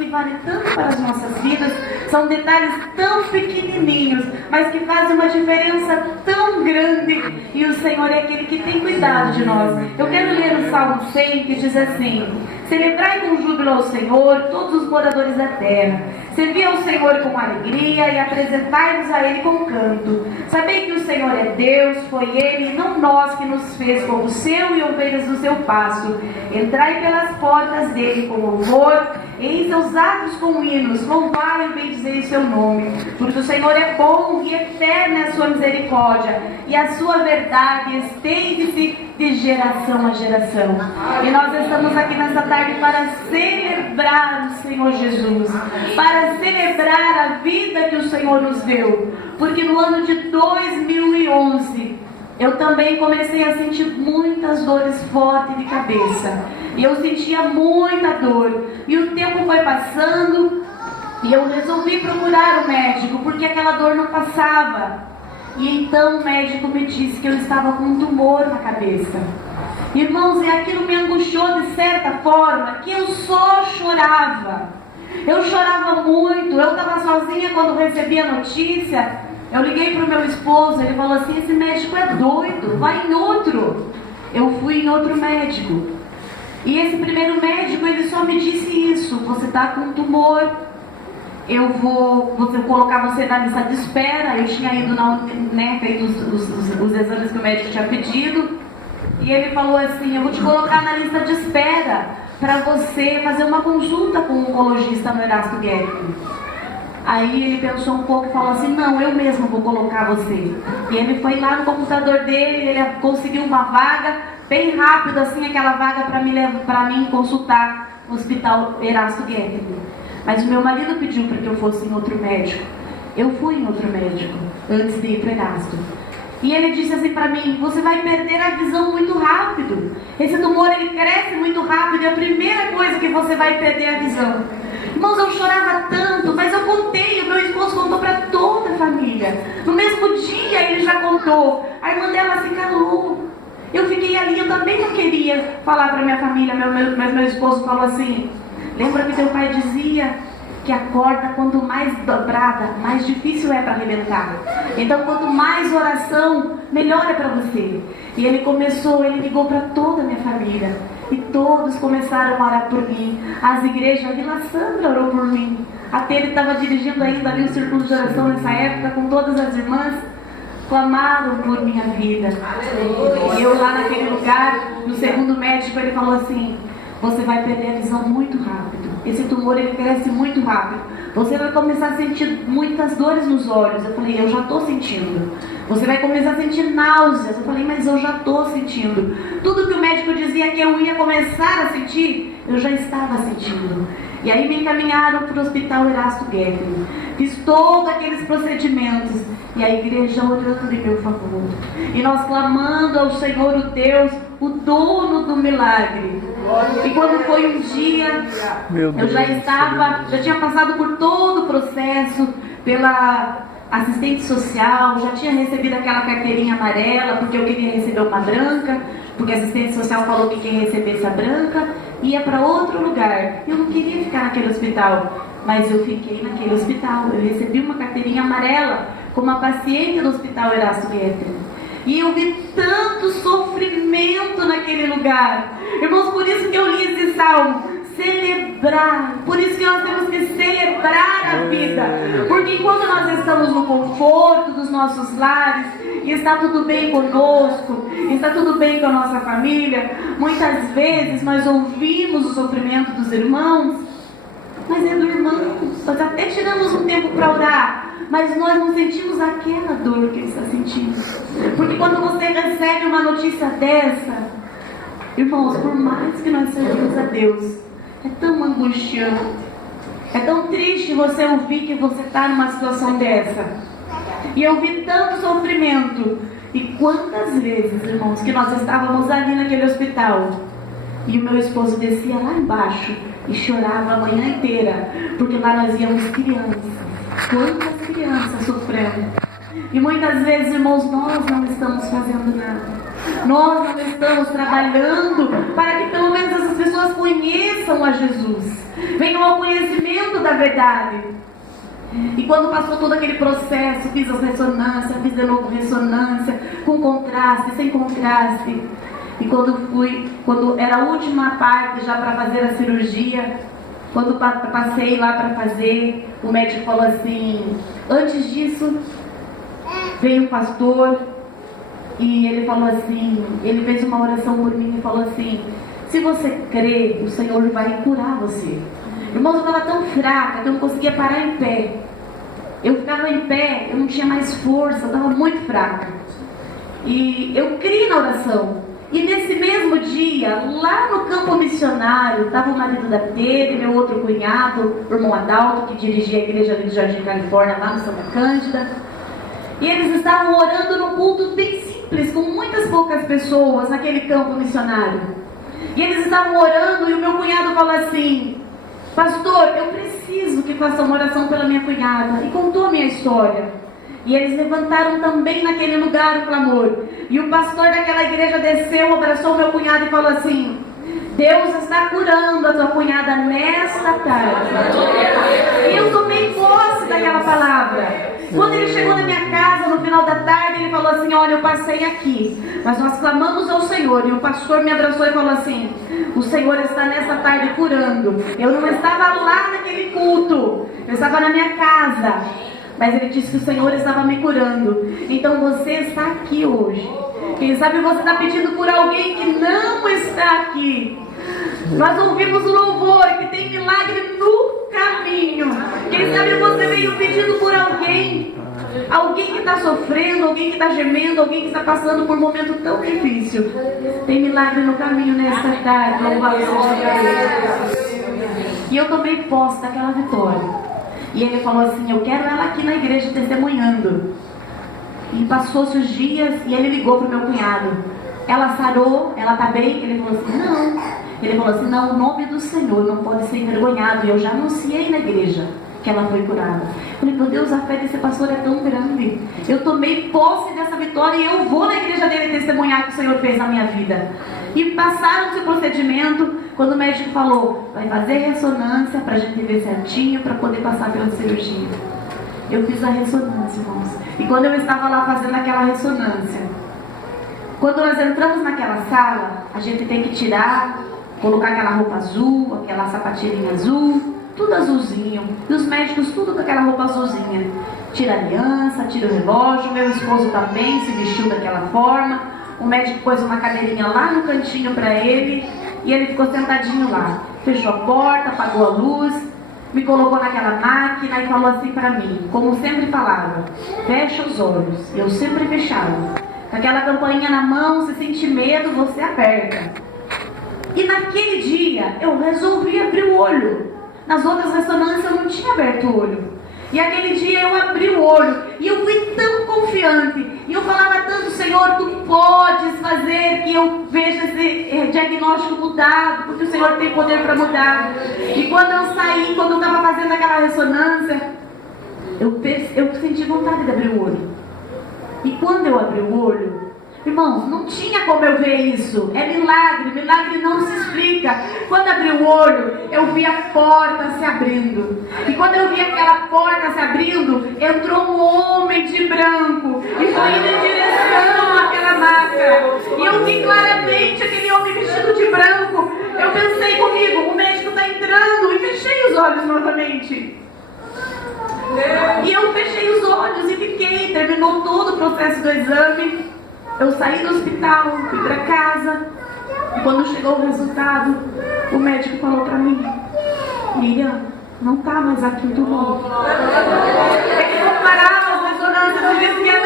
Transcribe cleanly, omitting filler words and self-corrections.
que valem tanto para as nossas vidas, são detalhes tão pequenininhos, mas que fazem uma diferença tão grande, e o Senhor é aquele que tem cuidado de nós. Eu quero ler o Salmo 100, que diz assim: celebrai com júbilo ao Senhor todos os moradores da terra, servi ao Senhor com alegria e apresentai-vos a Ele com canto. Sabei que o Senhor é Deus, foi Ele e não nós que nos fez povo seu e ovelhas do seu pasto. Entrai pelas portas dele com louvor, e em seus atos com hinos, louvai e bendizei o seu nome. Porque o Senhor é bom e eterna é a sua misericórdia, e a sua verdade estende-se de geração a geração. E nós estamos aqui nesta tarde para celebrar o Senhor Jesus, para celebrar a vida que o Senhor nos deu, porque no ano de 2011 eu também comecei a sentir muitas dores fortes de cabeça, e eu sentia muita dor, e o tempo foi passando, e eu resolvi procurar o médico, porque aquela dor não passava. E então o médico me disse que eu estava com um tumor na cabeça. Irmãos, e aquilo me angustiou de certa forma, que eu só chorava. Eu chorava muito, eu estava sozinha quando recebi a notícia. Eu liguei para o meu esposo, ele falou assim: esse médico é doido, vai em outro. Eu fui em outro médico. E esse primeiro médico, ele só me disse isso: você está com um tumor, eu vou colocar você na lista de espera. Eu tinha ido feito os exames que o médico tinha pedido. E ele falou assim: eu vou te colocar na lista de espera para você fazer uma consulta com um oncologista no Erasto Guedes. Aí ele pensou um pouco e falou assim: não, eu mesmo vou colocar você. E ele foi lá no computador dele, ele conseguiu uma vaga, bem rápido assim, aquela vaga para mim consultar no Hospital Erasto Guedes. Mas o meu marido pediu para que eu fosse em outro médico. Eu fui em outro médico antes de ir para Erasto. E ele disse assim para mim: você vai perder a visão muito rápido. Esse tumor, ele cresce muito rápido, e a primeira coisa que você vai perder é a visão. Irmãos, eu chorava tanto, mas eu contei, o meu esposo contou para toda a família. No mesmo dia ele já contou. A irmã dela se calou. Eu fiquei ali, eu também não queria falar para minha família, mas meu esposo falou assim: lembra que teu pai dizia que a corda, quanto mais dobrada, mais difícil é para arrebentar. Então, quanto mais oração, melhor é para você. E ele ligou para toda a minha família. E todos começaram a orar por mim. As igrejas, a Vila Sandra orou por mim. Até ele estava dirigindo ainda ali o círculo de oração nessa época, com todas as irmãs, clamaram por minha vida. E eu lá naquele lugar, no segundo médico, ele falou assim: você vai perder a visão muito rápido. Esse tumor, ele cresce muito rápido. Você vai começar a sentir muitas dores nos olhos. Eu falei: eu já estou sentindo. Você vai começar a sentir náuseas. Eu falei: mas eu já estou sentindo. Tudo que o médico dizia que eu ia começar a sentir, eu já estava sentindo. E aí me encaminharam para o Hospital Erasto Guedes. Fiz todos aqueles procedimentos. E a igreja orando em meu favor. E nós clamando ao Senhor, o Deus, o dono do milagre. E quando foi um dia, eu já tinha passado por todo o processo, pela assistente social, já tinha recebido aquela carteirinha amarela, porque eu queria receber uma branca, porque a assistente social falou que quem recebesse a branca ia para outro lugar. Eu não queria ficar naquele hospital, mas eu fiquei naquele hospital. Eu recebi uma carteirinha amarela como a paciente do Hospital Erasto Guedes. E eu vi tanto sofrimento naquele lugar. Irmãos, por isso que eu li esse salmo: celebrar. Por isso que nós temos que celebrar a vida. Porque enquanto nós estamos no conforto dos nossos lares, e está tudo bem conosco, está tudo bem com a nossa família, muitas vezes nós ouvimos o sofrimento dos irmãos, mas é do irmão. Nós até tiramos um tempo para orar, mas nós não sentimos aquela dor que ele está sentindo. Porque quando você recebe uma notícia dessa, irmãos, por mais que nós servimos a Deus, é tão angustiante, é tão triste você ouvir que você está numa situação dessa. E eu vi tanto sofrimento. E quantas vezes, irmãos, que nós estávamos ali naquele hospital, e o meu esposo descia lá embaixo e chorava a manhã inteira, porque lá nós íamos crianças. Quantas crianças sofrendo. E muitas vezes, irmãos, nós não estamos fazendo nada. Nós não estamos trabalhando para que pelo menos essas pessoas conheçam a Jesus, venham ao conhecimento da verdade. E quando passou todo aquele processo, fiz as ressonâncias, fiz de novo ressonância, com contraste, sem contraste. E quando era a última parte já para fazer a cirurgia, quando passei lá para fazer, o médico falou assim, antes disso, veio o pastor e ele falou assim, ele fez uma oração por mim e falou assim, se você crê, o Senhor vai curar você. Irmãos, eu estava tão fraca que eu não conseguia parar em pé. Eu ficava em pé, eu não tinha mais força, eu estava muito fraca. E eu criei na oração. E nesse mesmo dia, lá no campo missionário, estava o marido da Tere, meu outro cunhado, o irmão Adalto, que dirigia a igreja ali do Jardim Califórnia, lá no Santa Cândida. E eles estavam orando num culto bem simples, com muitas poucas pessoas naquele campo missionário. E eles estavam orando e o meu cunhado falou assim, pastor, eu preciso que faça uma oração pela minha cunhada. E contou a minha história. E eles levantaram também naquele lugar o clamor. E o pastor daquela igreja desceu, abraçou o meu cunhado e falou assim, Deus está curando a tua cunhada nesta tarde. E eu tomei posse daquela palavra. Quando ele chegou na minha casa, no final da tarde, ele falou assim, olha, eu passei aqui, mas nós clamamos ao Senhor. E o pastor me abraçou e falou assim, o Senhor está nessa tarde curando. Eu não estava lá naquele culto, eu estava na minha casa, mas ele disse que o Senhor estava me curando. Então você está aqui hoje. Quem sabe você está pedindo por alguém que não está aqui. Nós ouvimos o louvor que tem milagre no caminho. Quem sabe você veio pedindo por alguém. Alguém que está sofrendo, alguém que está gemendo, alguém que está passando por um momento tão difícil. Tem milagre no caminho nesta tarde. Louvado seja Deus. E eu tomei posse daquela vitória. E ele falou assim, eu quero ela aqui na igreja testemunhando. E passou-se os dias e ele ligou para o meu cunhado. Ela sarou, ela está bem? Ele falou assim, não. Ele falou assim, não, o nome do Senhor não pode ser envergonhado. E eu já anunciei na igreja que ela foi curada. Eu falei, meu Deus, a fé desse pastor é tão grande. Eu tomei posse dessa vitória e eu vou na igreja dele testemunhar o que o Senhor fez na minha vida. E passaram-se o procedimento, quando o médico falou, vai fazer ressonância para a gente ver certinho, para poder passar pela cirurgia. Eu fiz a ressonância, irmãos. E quando eu estava lá fazendo aquela ressonância, quando nós entramos naquela sala, a gente tem que tirar, colocar aquela roupa azul, aquela sapatilhinha azul, tudo azulzinho. E os médicos tudo com aquela roupa azulzinha. Tira a aliança, tira o relógio. Meu esposo também se vestiu daquela forma. O médico pôs uma cadeirinha lá no cantinho para ele. E ele ficou sentadinho lá. Fechou a porta, apagou a luz, me colocou naquela máquina e falou assim para mim, como sempre falava, fecha os olhos. E eu sempre fechava. Com aquela campainha na mão, se sentir medo, você aperta. E naquele dia eu resolvi abrir o olho. Nas outras ressonâncias eu não tinha aberto o olho. E aquele dia eu abri o olho. E eu fui tão confiante. E eu falava tanto, Senhor, Tu podes fazer que eu veja esse diagnóstico mudado. Porque o Senhor tem poder para mudar. E quando eu saí, quando eu estava fazendo aquela ressonância, eu senti vontade de abrir o olho. E quando eu abri o olho, irmãos, não tinha como eu ver isso. É milagre, milagre não se explica. Quando abri o olho, eu vi a porta se abrindo. E quando eu vi aquela porta se abrindo, entrou um homem de branco e foi indo em direção àquela maca. E eu vi claramente aquele homem vestido de branco. Eu pensei comigo, o médico está entrando, e fechei os olhos novamente. E eu fechei os olhos e fiquei. Terminou todo o processo do exame. Eu saí do hospital, fui para casa. E quando chegou o resultado, o médico falou para mim, Miriam, não está mais aqui do novo. Ele comparava as ressonâncias e dizia,